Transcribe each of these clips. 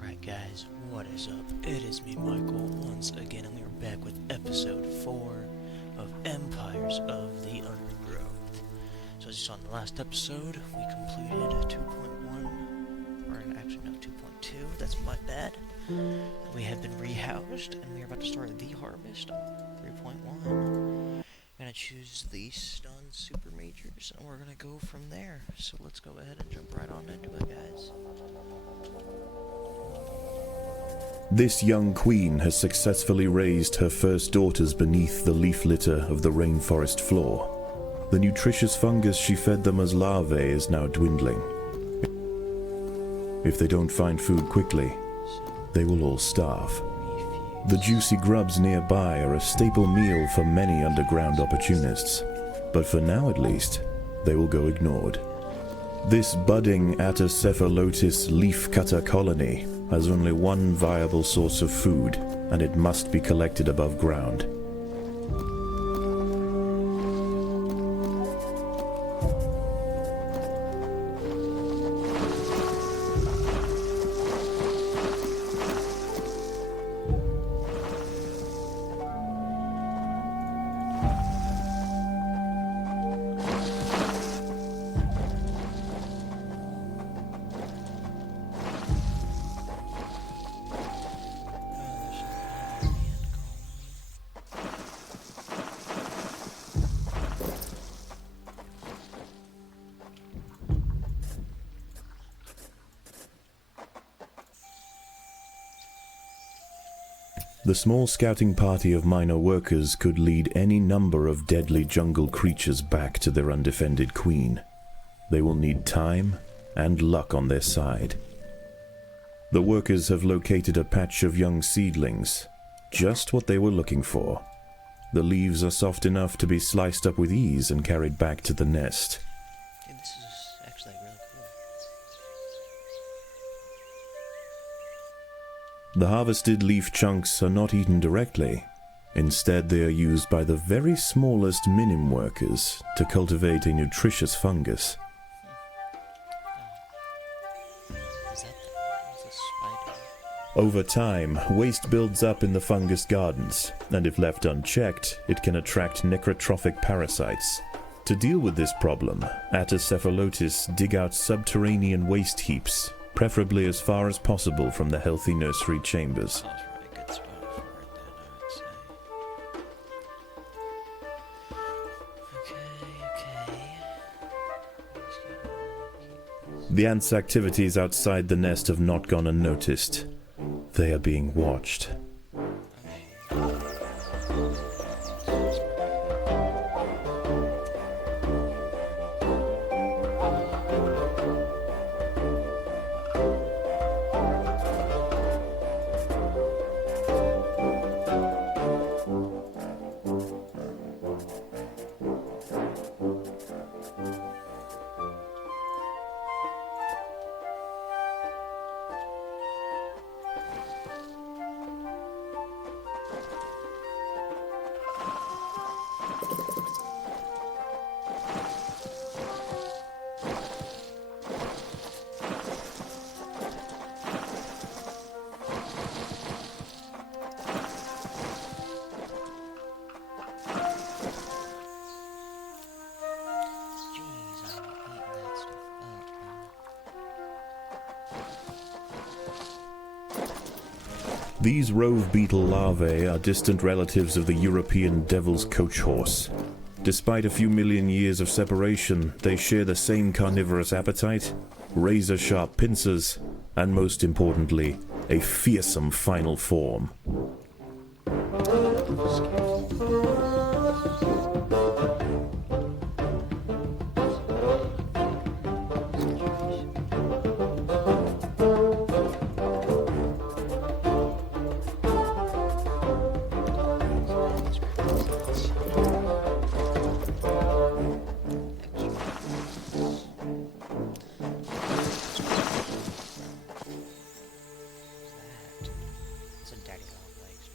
Alright guys, what is up? It is me, Michael, once again, and we are back with episode 4 of Empires of the Undergrowth. So as you saw in the last episode, we completed 2.1, or actually no, 2.2, that's my bad. We have been rehoused, and we are about to start the harvest on 3.1. We're going to choose the stun super majors, and we're going to go from there. So let's go ahead and jump right on into it, guys. This young queen has successfully raised her first daughters beneath the leaf litter of the rainforest floor. The nutritious fungus she fed them as larvae is now dwindling. If they don't find food quickly, they will all starve. The juicy grubs nearby are a staple meal for many underground opportunists, but for now at least, they will go ignored. This budding Atacephalotis leaf-cutter colony has only one viable source of food, and it must be collected above ground. The small scouting party of minor workers could lead any number of deadly jungle creatures back to their undefended queen. They will need time and luck on their side. The workers have located a patch of young seedlings, just what they were looking for. The leaves are soft enough to be sliced up with ease and carried back to the nest. Dude, this is actually really cool. The harvested leaf chunks are not eaten directly. Instead, they are used by the very smallest minim workers to cultivate a nutritious fungus. Is that a spider? Over time, waste builds up in the fungus gardens, and if left unchecked, it can attract necrotrophic parasites. To deal with this problem, Atacephalotis dig out subterranean waste heaps, preferably as far as possible from the healthy nursery chambers. Sounds really good spot for it then, I would say. Okay. The ants' activities outside the nest have not gone unnoticed. They are being watched. Jeez, I'm eating that stuff up, man. These rove beetle larvae are distant relatives of the European devil's coach horse. Despite a few million years of separation, they share the same carnivorous appetite, razor-sharp pincers, and most importantly, a fearsome final form. It's a daddy long legs.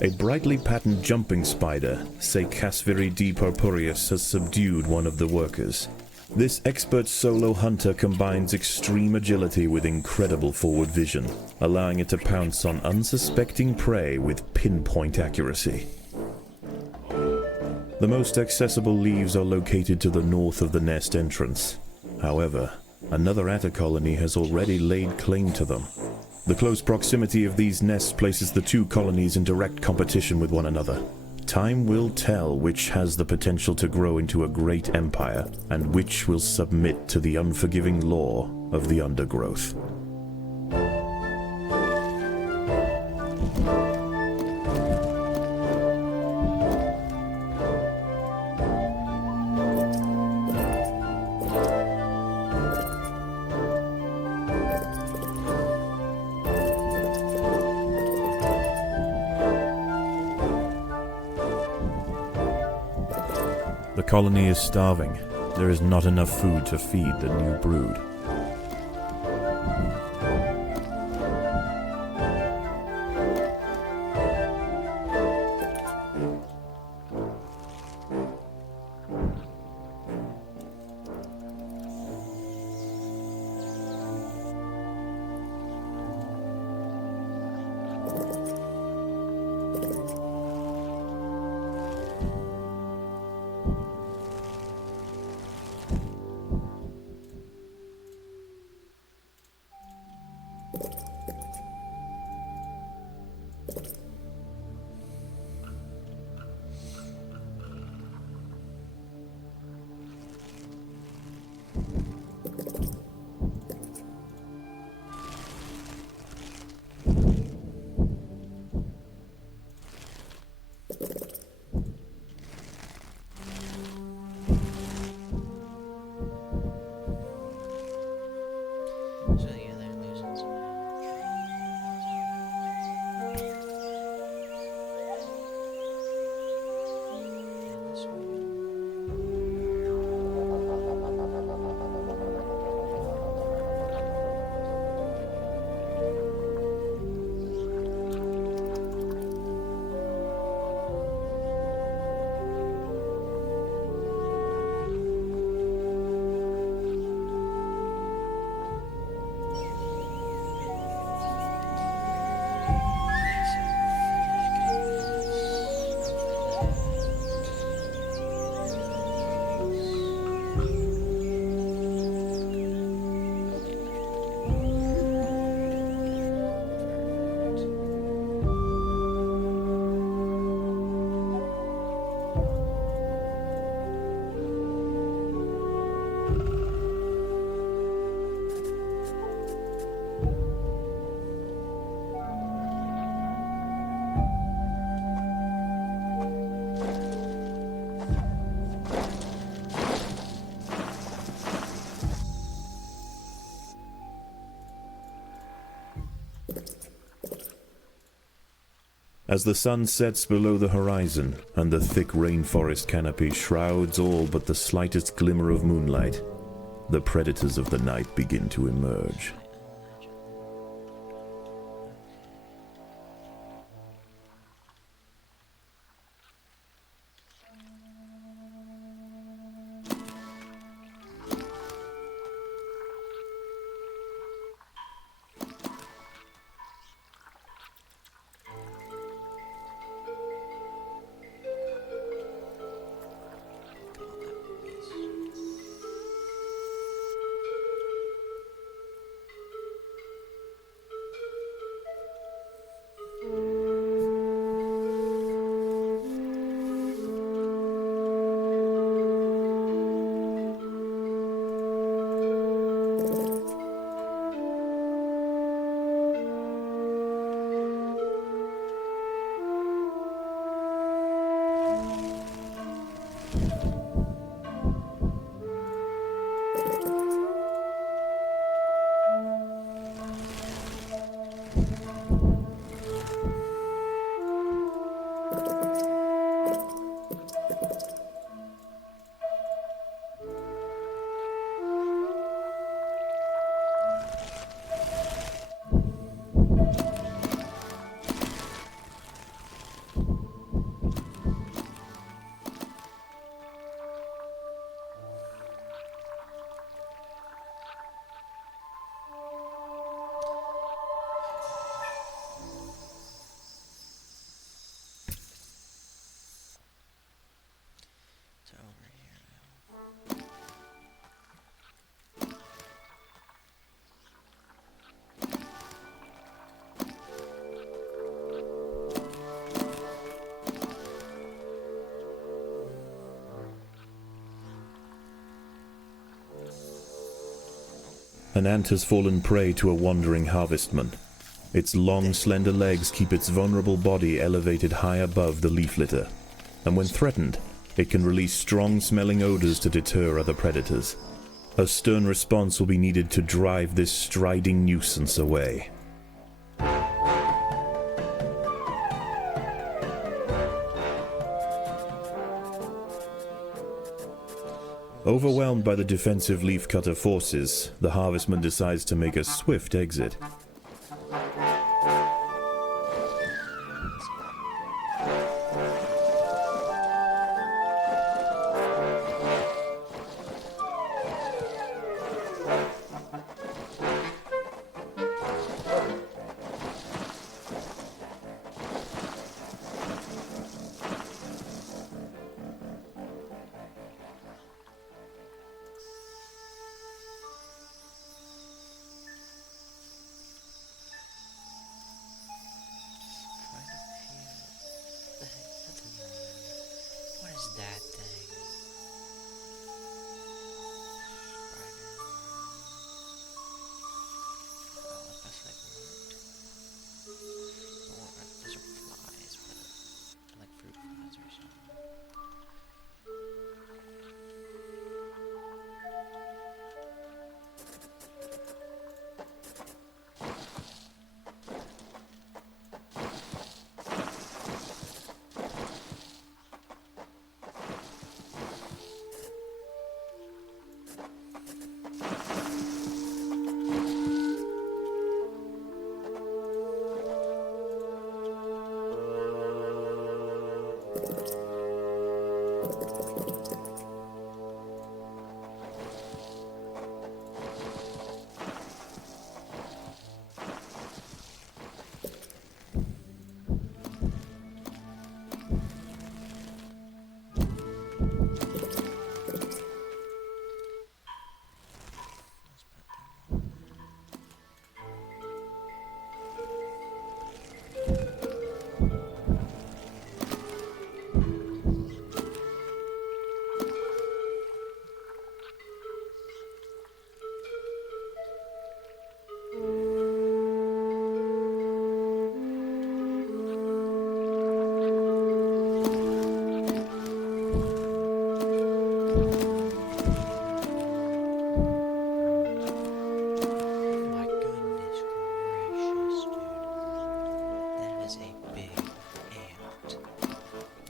A brightly patterned jumping spider, Secasviri D. purpureus, has subdued one of the workers. This expert solo hunter combines extreme agility with incredible forward vision, allowing it to pounce on unsuspecting prey with pinpoint accuracy. The most accessible leaves are located to the north of the nest entrance. However, another atta colony has already laid claim to them. The close proximity of these nests places the two colonies in direct competition with one another. Time will tell which has the potential to grow into a great empire, and which will submit to the unforgiving law of the Undergrowth. The colony is starving. There is not enough food to feed the new brood. As the sun sets below the horizon, and the thick rainforest canopy shrouds all but the slightest glimmer of moonlight, the predators of the night begin to emerge. An ant has fallen prey to a wandering harvestman. Its long, slender legs keep its vulnerable body elevated high above the leaf litter, and when threatened, it can release strong-smelling odors to deter other predators. A stern response will be needed to drive this striding nuisance away. Overwhelmed by the defensive leafcutter forces, the harvestman decides to make a swift exit. What is that thing? That's like what? Those are flies, but like fruit flies or something.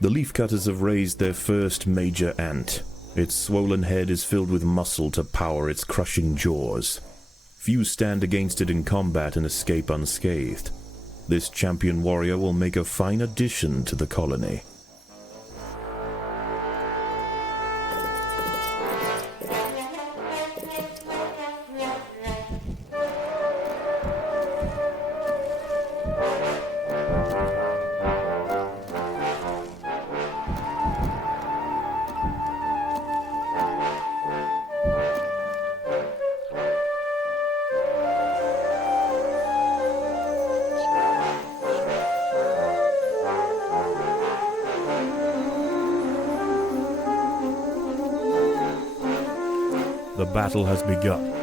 The leafcutters have raised their first major ant. Its swollen head is filled with muscle to power its crushing jaws. Few stand against it in combat and escape unscathed. This champion warrior will make a fine addition to the colony. The battle has begun.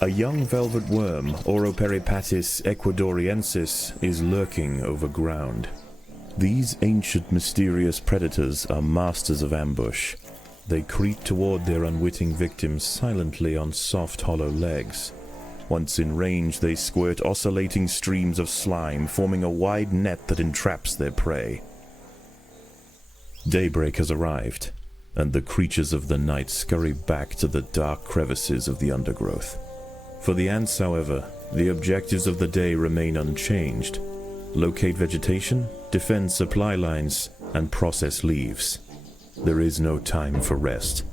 A young velvet worm, Oroperipatis ecuadoriensis, is lurking over ground. These ancient mysterious predators are masters of ambush. They creep toward their unwitting victims silently on soft, hollow legs. Once in range, they squirt oscillating streams of slime, forming a wide net that entraps their prey. Daybreak has arrived, and the creatures of the night scurry back to the dark crevices of the undergrowth. For the ants, however, the objectives of the day remain unchanged. Locate vegetation, defend supply lines, and process leaves. There is no time for rest.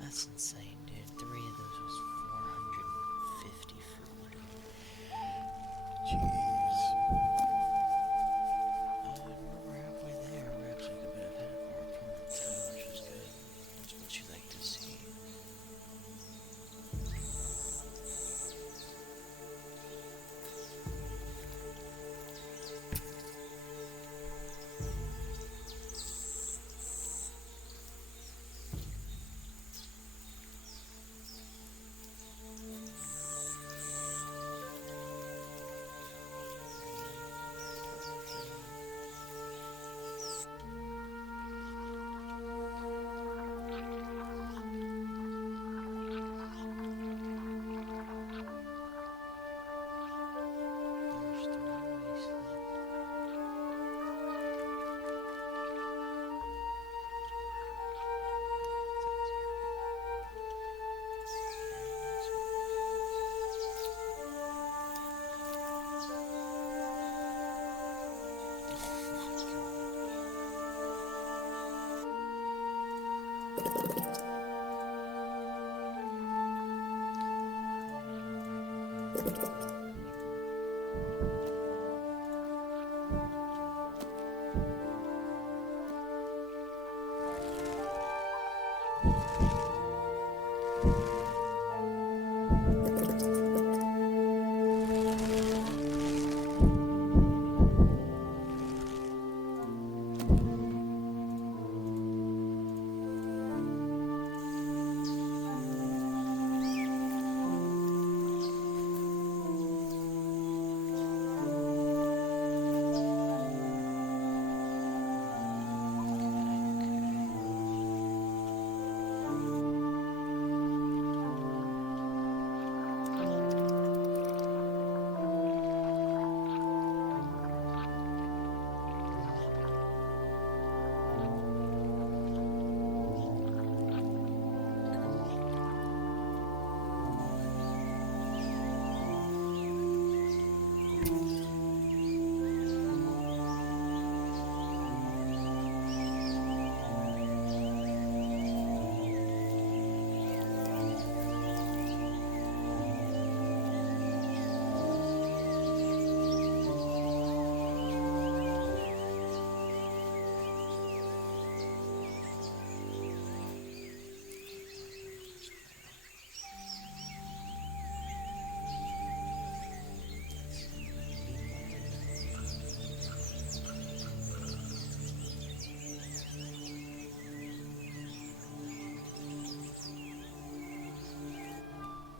That's insane, dude. 3 of those was 450 food. Jeez. We're halfway there. We're actually a bit of half our opponent too, which is good. That's what you like to see.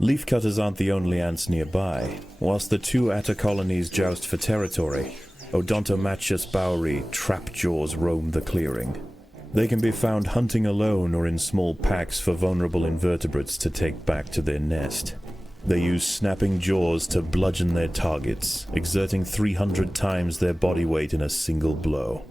Leafcutters aren't the only ants nearby. Whilst the two Atta colonies joust for territory, Odontomachus bowery trapjaws roam the clearing. They can be found hunting alone or in small packs for vulnerable invertebrates to take back to their nest. They use snapping jaws to bludgeon their targets, exerting 300 times their body weight in a single blow.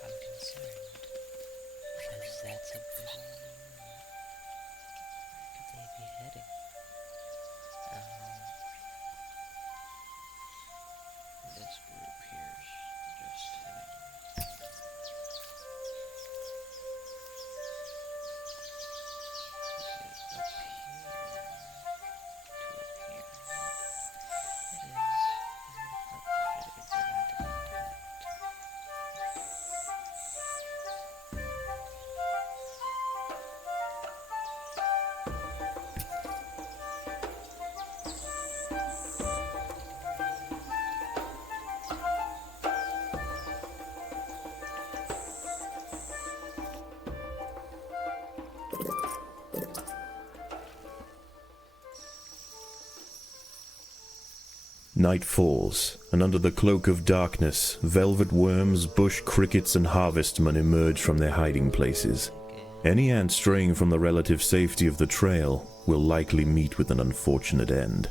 I'm concerned, because that's a bit of where could they be heading? This group here's just heading up here to up here. It is not the that I did not get. Night falls, and under the cloak of darkness, velvet worms, bush crickets, and harvestmen emerge from their hiding places. Any ant straying from the relative safety of the trail will likely meet with an unfortunate end.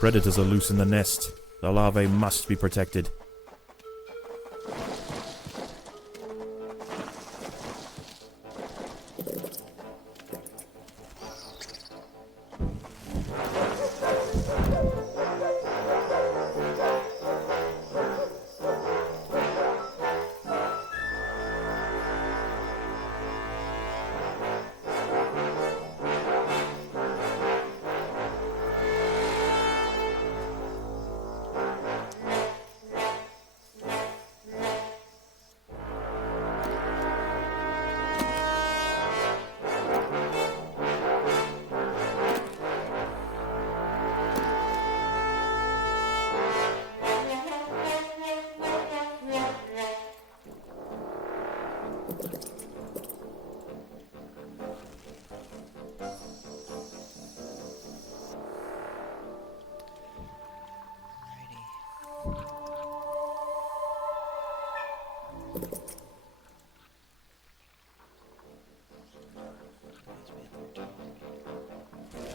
Predators are loose in the nest. The larvae must be protected.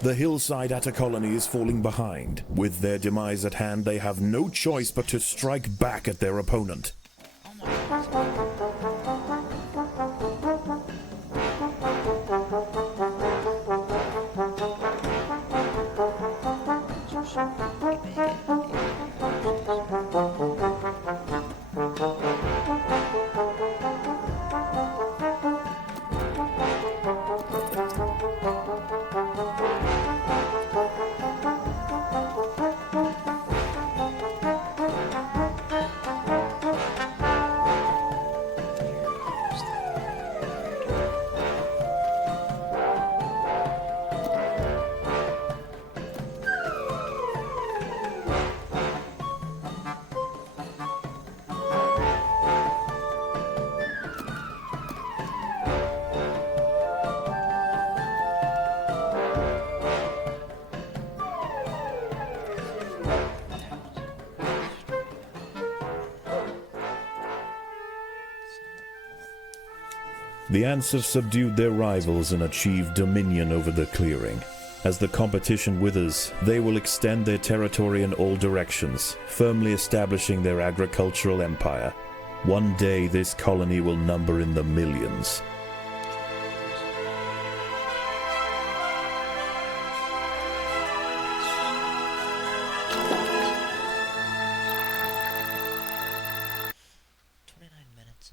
The hillside Atta colony is falling behind. With their demise at hand, they have no choice but to strike back at their opponent. The ants have subdued their rivals and achieved dominion over the clearing. As the competition withers, they will extend their territory in all directions, firmly establishing their agricultural empire. One day this colony will number in the millions.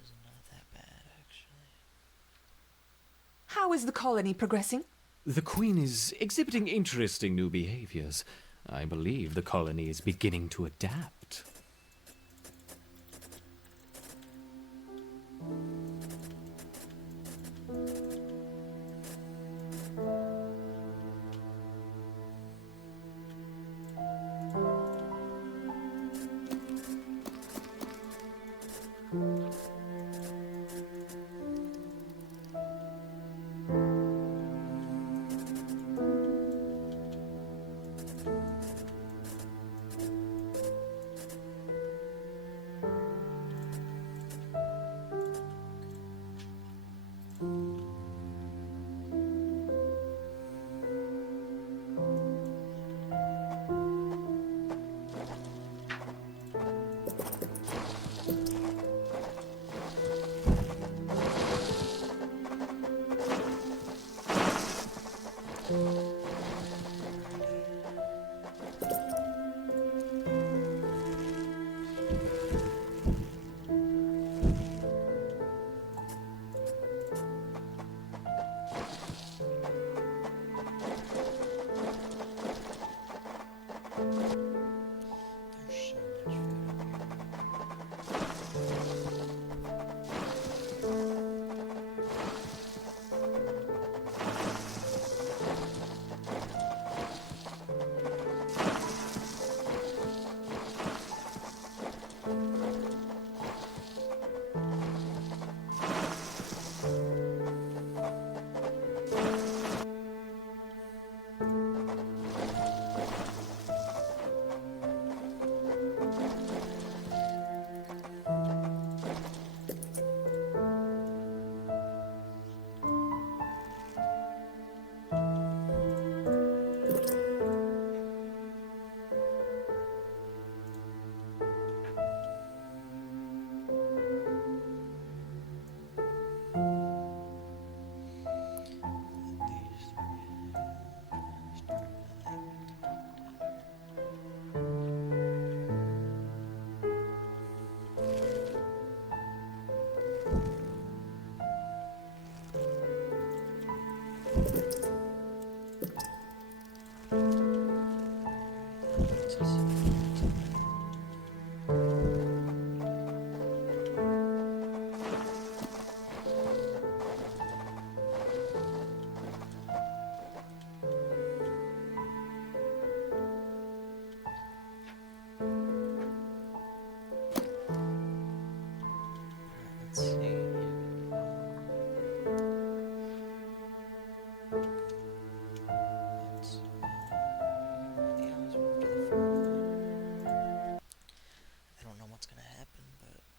Is not that bad, actually. How is the colony progressing? The Queen is exhibiting interesting new behaviors. I believe the colony is beginning to adapt.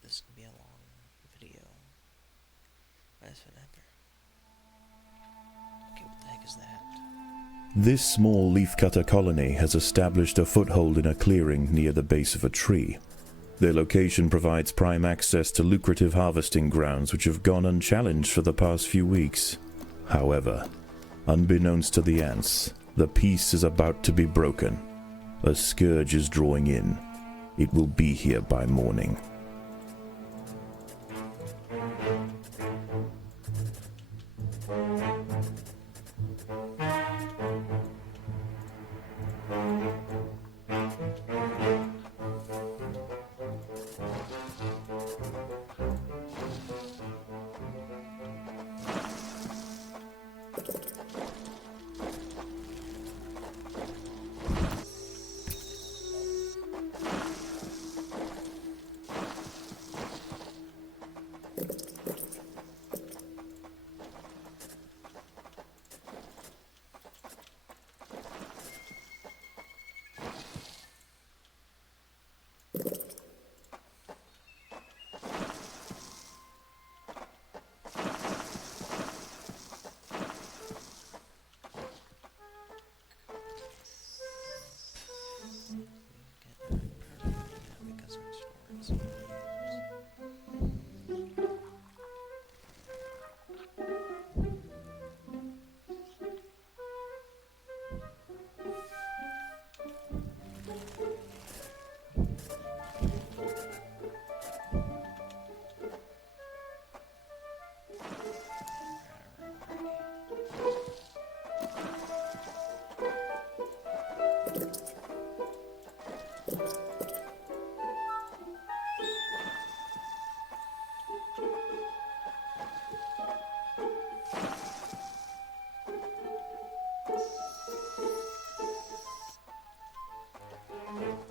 This can be a long video. That's whatever. Okay, what the heck is that? This small leafcutter colony has established a foothold in a clearing near the base of a tree. Their location provides prime access to lucrative harvesting grounds which have gone unchallenged for the past few weeks. However, unbeknownst to the ants, the peace is about to be broken. A scourge is drawing in. It will be here by morning.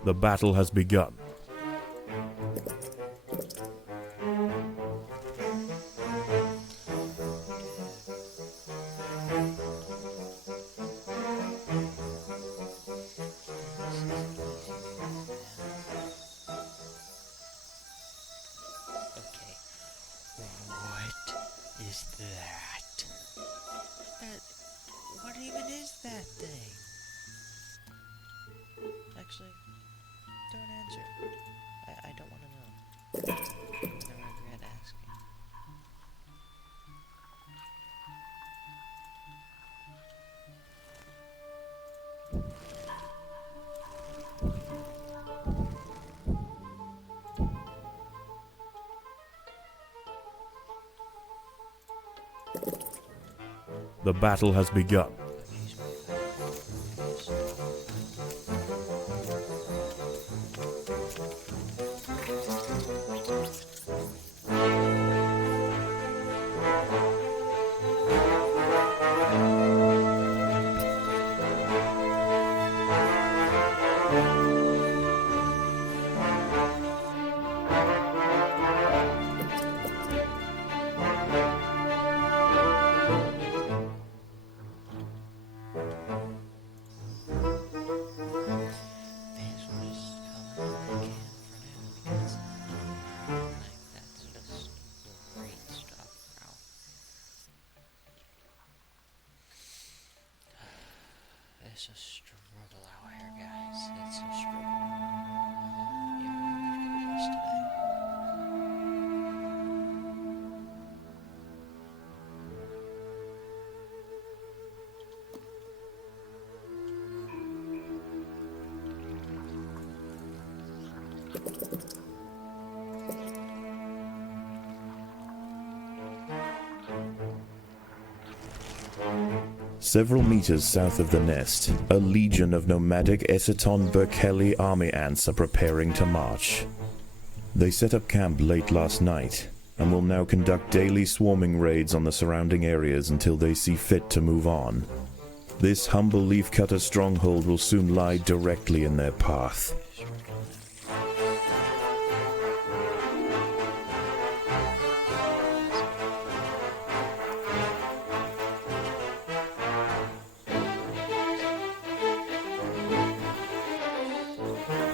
The battle has begun. Okay. What is that? What even is that thing? Actually, don't answer. I don't want to know. I'm gonna regret asking. The battle has begun. This was coming again for now because that's just great stuff now. It's a struggle out here, guys. It's a struggle. You're on your course today. Several meters south of the nest, a legion of nomadic Essaton Berkeley army ants are preparing to march. They set up camp late last night, and will now conduct daily swarming raids on the surrounding areas until they see fit to move on. This humble leafcutter stronghold will soon lie directly in their path.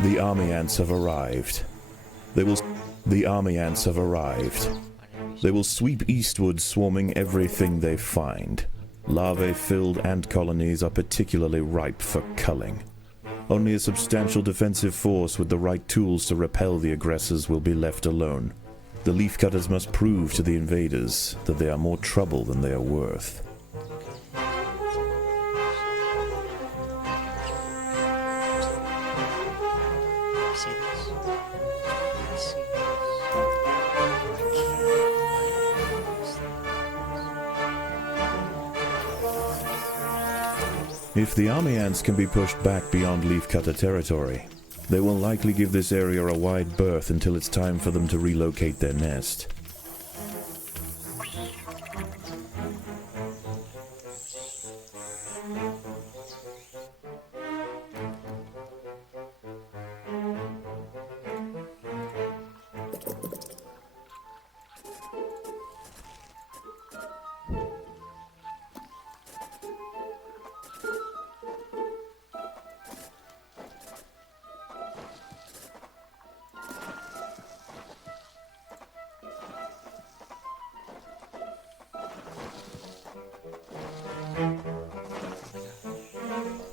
The army ants have arrived. The army ants have arrived. They will sweep eastward, swarming everything they find. Larvae-filled ant colonies are particularly ripe for culling. Only a substantial defensive force with the right tools to repel the aggressors will be left alone. The leafcutters must prove to the invaders that they are more trouble than they are worth. See this? See this? If the army ants can be pushed back beyond leafcutter territory, they will likely give this area a wide berth until it's time for them to relocate their nest.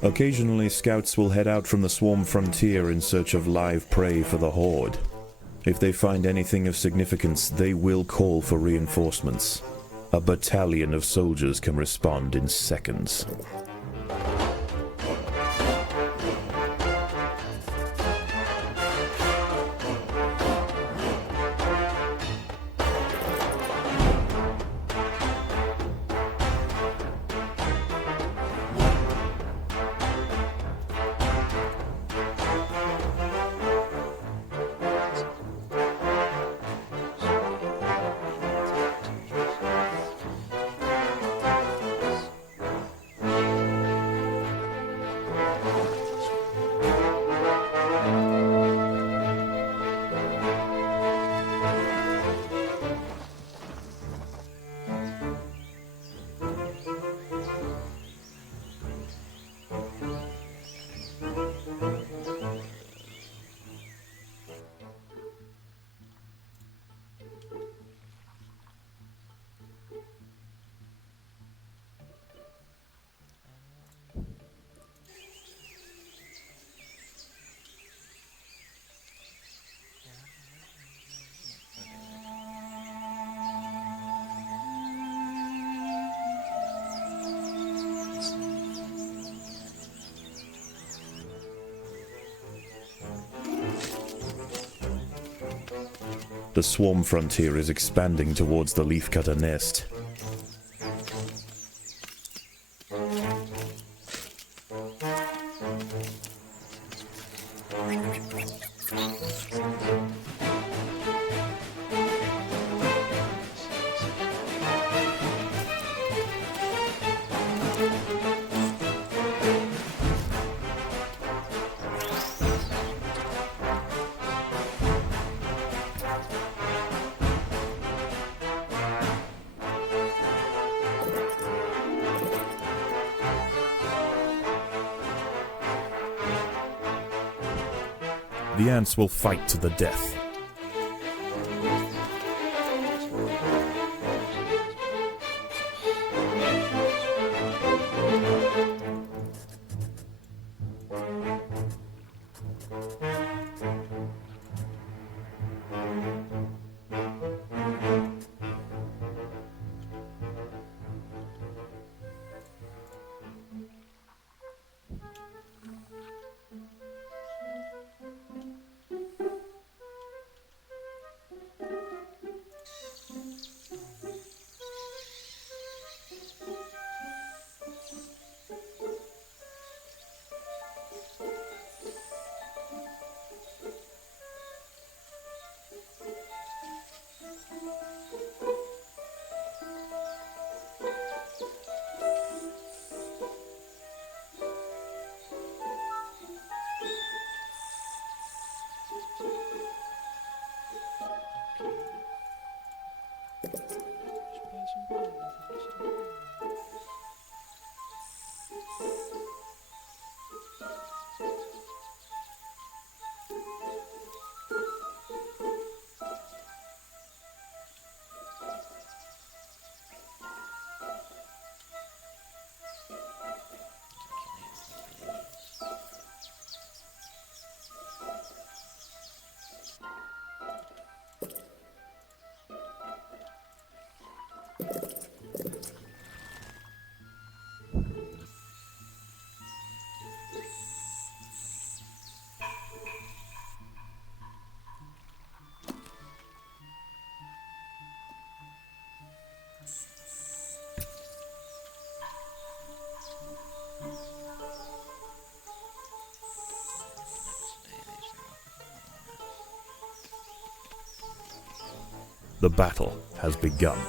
Occasionally, scouts will head out from the swarm frontier in search of live prey for the horde. If they find anything of significance, they will call for reinforcements. A battalion of soldiers can respond in seconds. The swarm frontier is expanding towards the leafcutter nest. The ants will fight to the death. The battle has begun.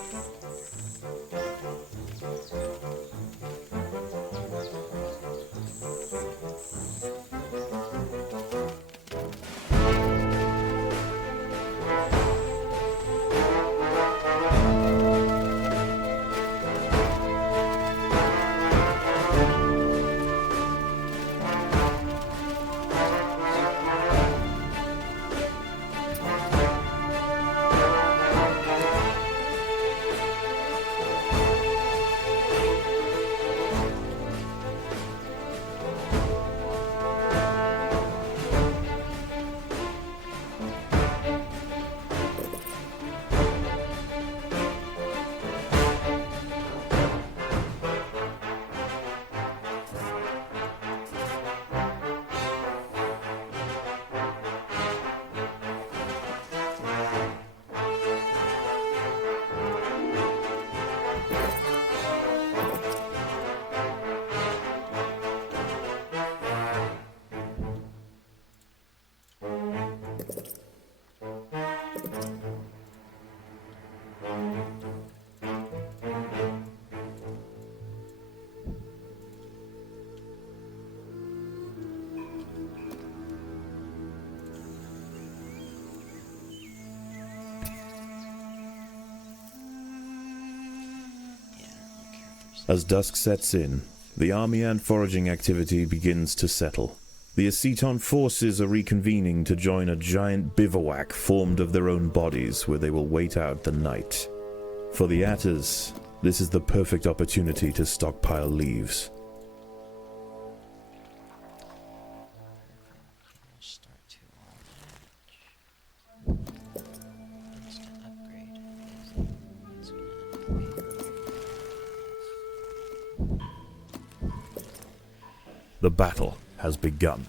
As dusk sets in, the army and foraging activity begins to settle. The Aceton forces are reconvening to join a giant bivouac formed of their own bodies where they will wait out the night. For the Atters, this is the perfect opportunity to stockpile leaves. The battle has begun.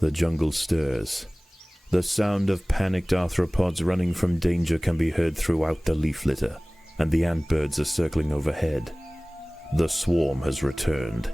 The jungle stirs. The sound of panicked arthropods running from danger can be heard throughout the leaf litter, and the antbirds are circling overhead. The swarm has returned.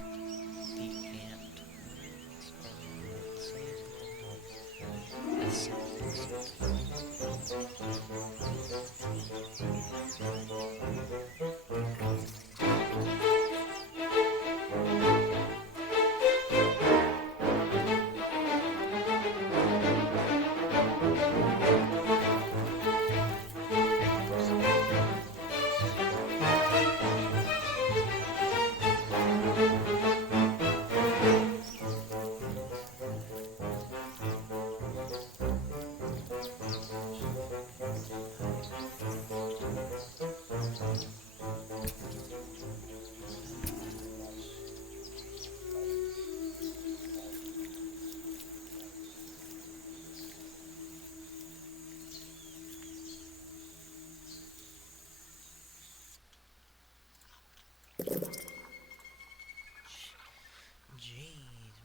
Jeez,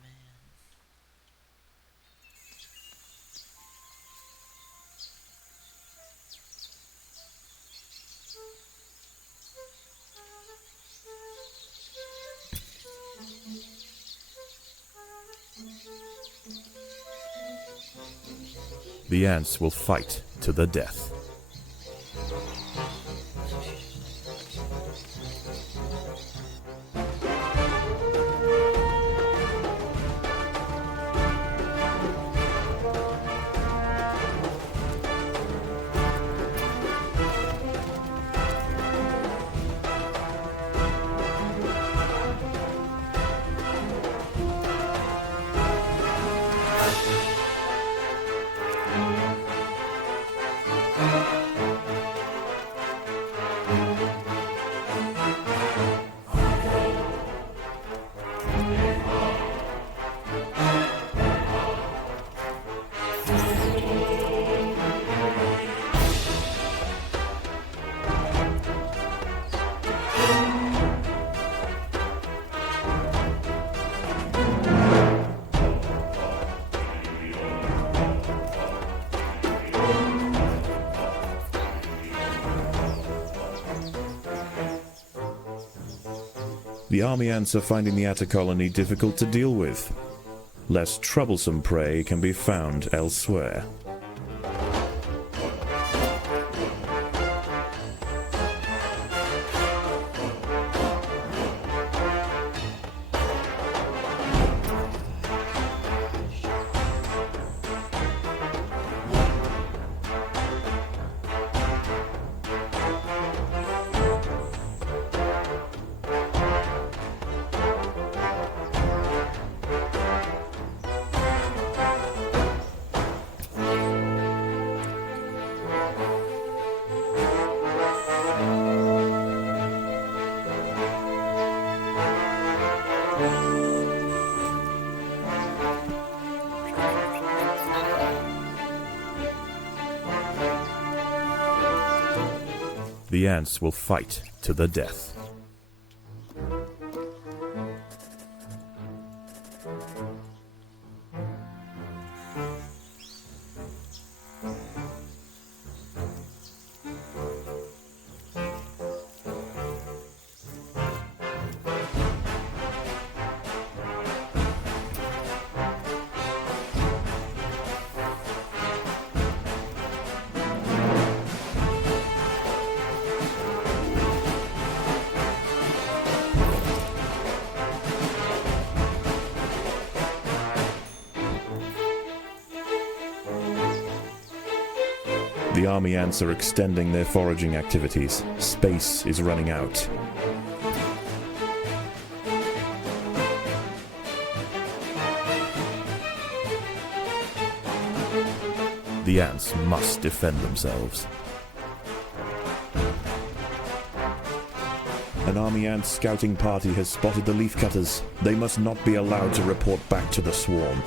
man. The ants will fight to the death. The army ants are finding the Atta colony difficult to deal with. Less troublesome prey can be found elsewhere. The ants will fight to the death. The army ants are extending their foraging activities. Space is running out. The ants must defend themselves. An army ant scouting party has spotted the leafcutters. They must not be allowed to report back to the swarm.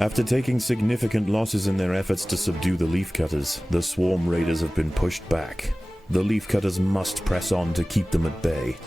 After taking significant losses in their efforts to subdue the leafcutters, the swarm raiders have been pushed back. The leafcutters must press on to keep them at bay.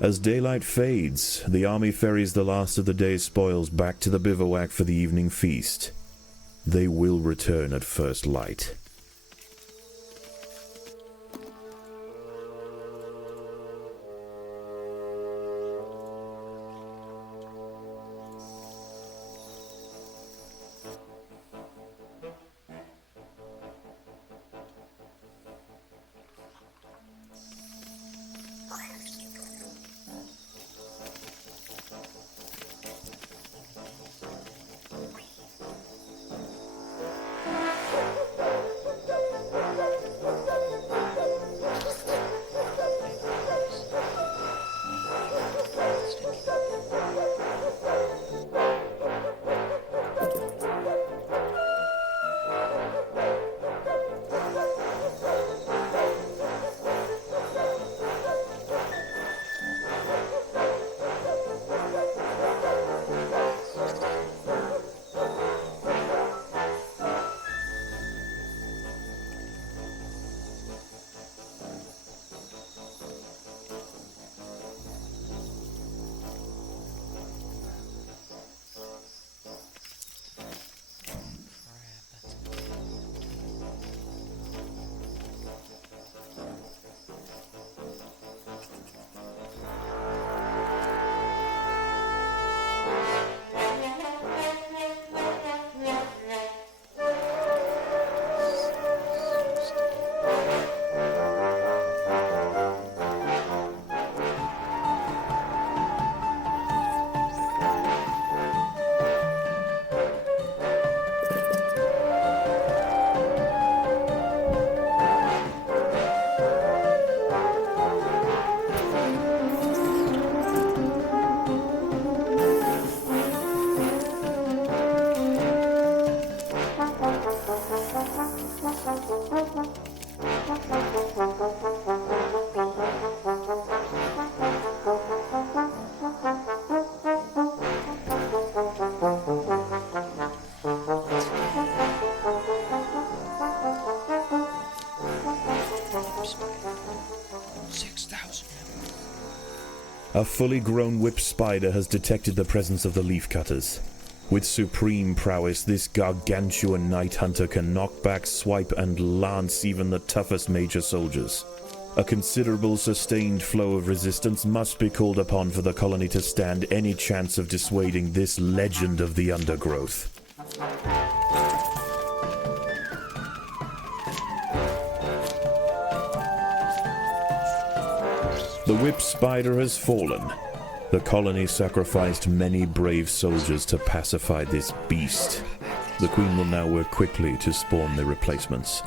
As daylight fades, the army ferries the last of the day's spoils back to the bivouac for the evening feast. They will return at first light. A fully grown whip spider has detected the presence of the leaf cutters. With supreme prowess, this gargantuan night hunter can knock back, swipe, and lance even the toughest major soldiers. A considerable sustained flow of resistance must be called upon for the colony to stand any chance of dissuading this legend of the Undergrowth. The whip spider has fallen. The colony sacrificed many brave soldiers to pacify this beast. The queen will now work quickly to spawn the replacements.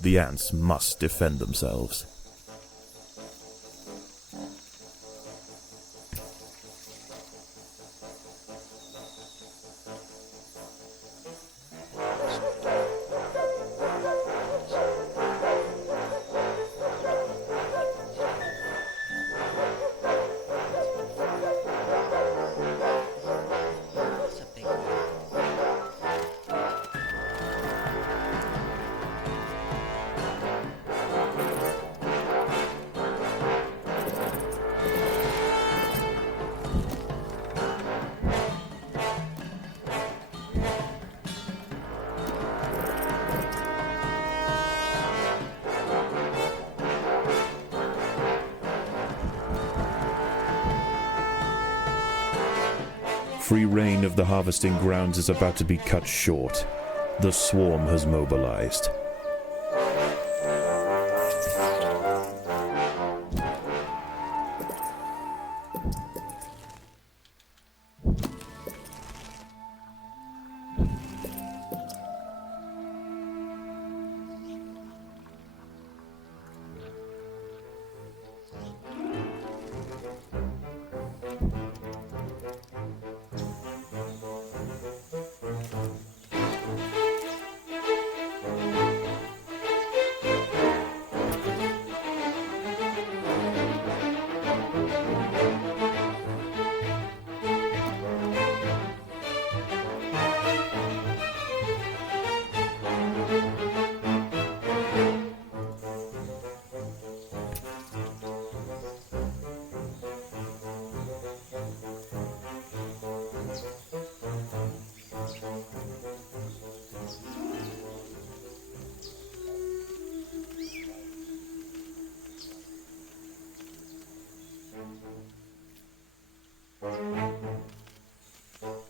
The ants must defend themselves. free reign of the harvesting grounds is about to be cut short. The swarm has mobilized.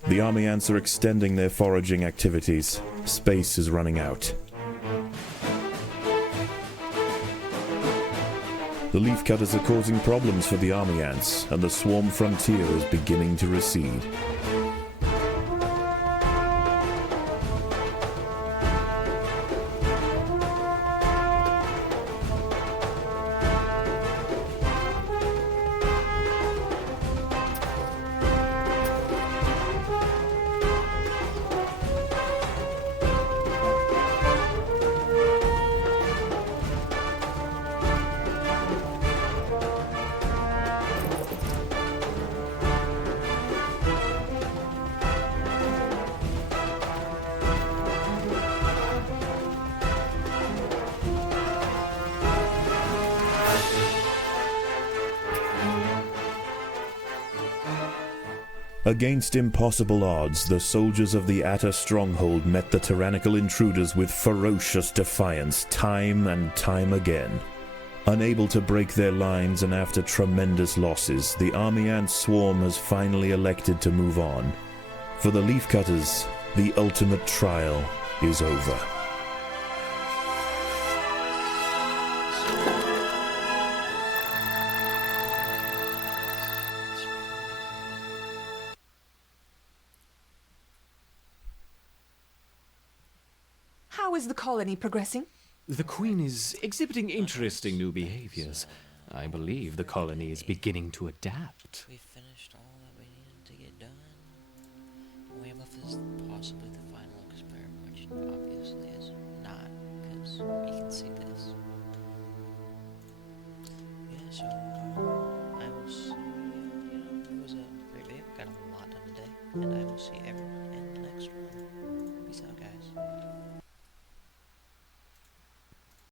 The army ants are extending their foraging activities. Space is running out. The leaf cutters are causing problems for the army ants, and the swarm frontier is beginning to recede. Against impossible odds, the soldiers of the Atta stronghold met the tyrannical intruders with ferocious defiance time and time again. Unable to break their lines and after tremendous losses, the army ant swarm has finally elected to move on. For the leafcutters, the ultimate trial is over. How is the colony progressing? The Queen is exhibiting interesting new behaviors. I believe the colony is beginning to adapt. We finished all that we needed to get done. We have left is possibly the